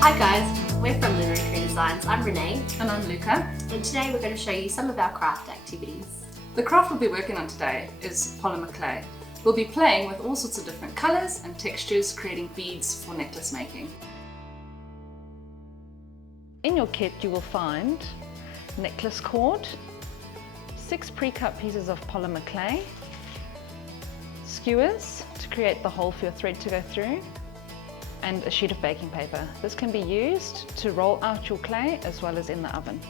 Hi guys, we're from Dreamtree Designs. I'm Renee. And I'm Luka. And today we're going to show you some of our craft activities. The craft we'll be working on today is polymer clay. We'll be playing with all sorts of different colours and textures, creating beads for necklace making. In your kit you will find necklace cord, 6 pre-cut pieces of polymer clay, skewers to create the hole for your thread to go through, and a sheet of baking paper. This can be used to roll out your clay as well as in the oven.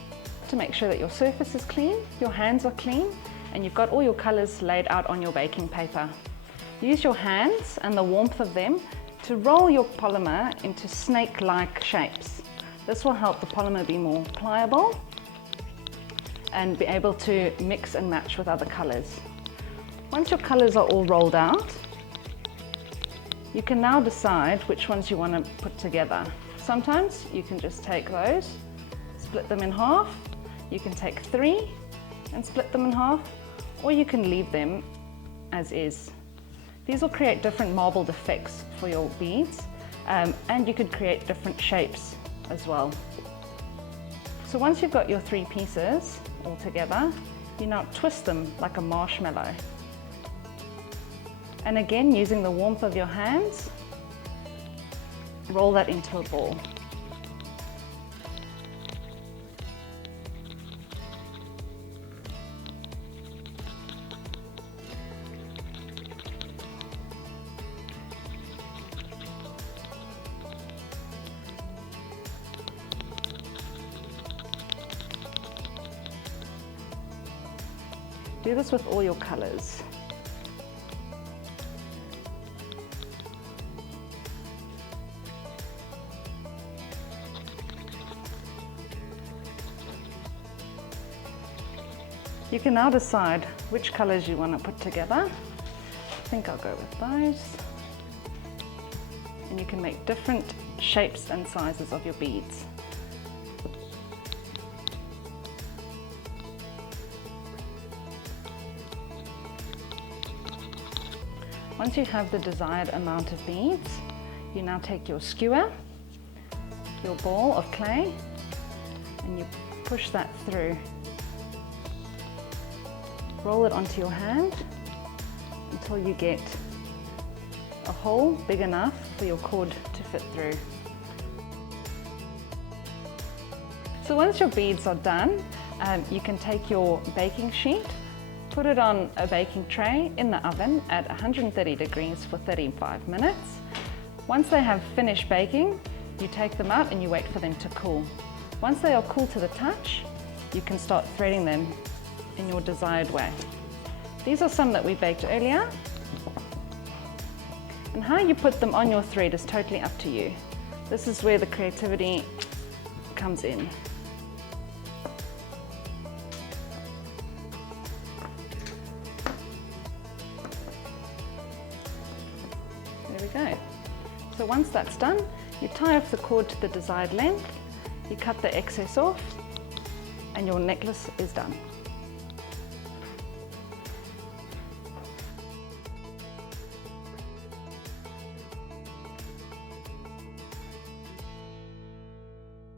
To make sure that your surface is clean, your hands are clean, and you've got all your colours laid out on your baking paper. Use your hands and the warmth of them to roll your polymer into snake-like shapes. This will help the polymer be more pliable and be able to mix and match with other colours. Once your colours are all rolled out, you can now decide which ones you want to put together. Sometimes you can just take those, split them in half. You can take 3 and split them in half, or you can leave them as is. These will create different marbled effects for your beads, and you could create different shapes as well. So once you've got your 3 pieces all together, you now twist them like a marshmallow. And again, using the warmth of your hands, roll that into a ball. Do this with all your colors. You can now decide which colors you want to put together. I think I'll go with those. And you can make different shapes and sizes of your beads. Once you have the desired amount of beads, you now take your skewer, your ball of clay, and you push that through. Roll it onto your hand until you get a hole big enough for your cord to fit through. So once your beads are done, you can take your baking sheet, put it on a baking tray in the oven at 130 degrees for 35 minutes. Once they have finished baking, you take them out and you wait for them to cool. Once they are cool to the touch, you can start threading them in your desired way. These are some that we baked earlier. And how you put them on your thread is totally up to you. This is where the creativity comes in. There we go. So once that's done, you tie off the cord to the desired length, you cut the excess off, and your necklace is done.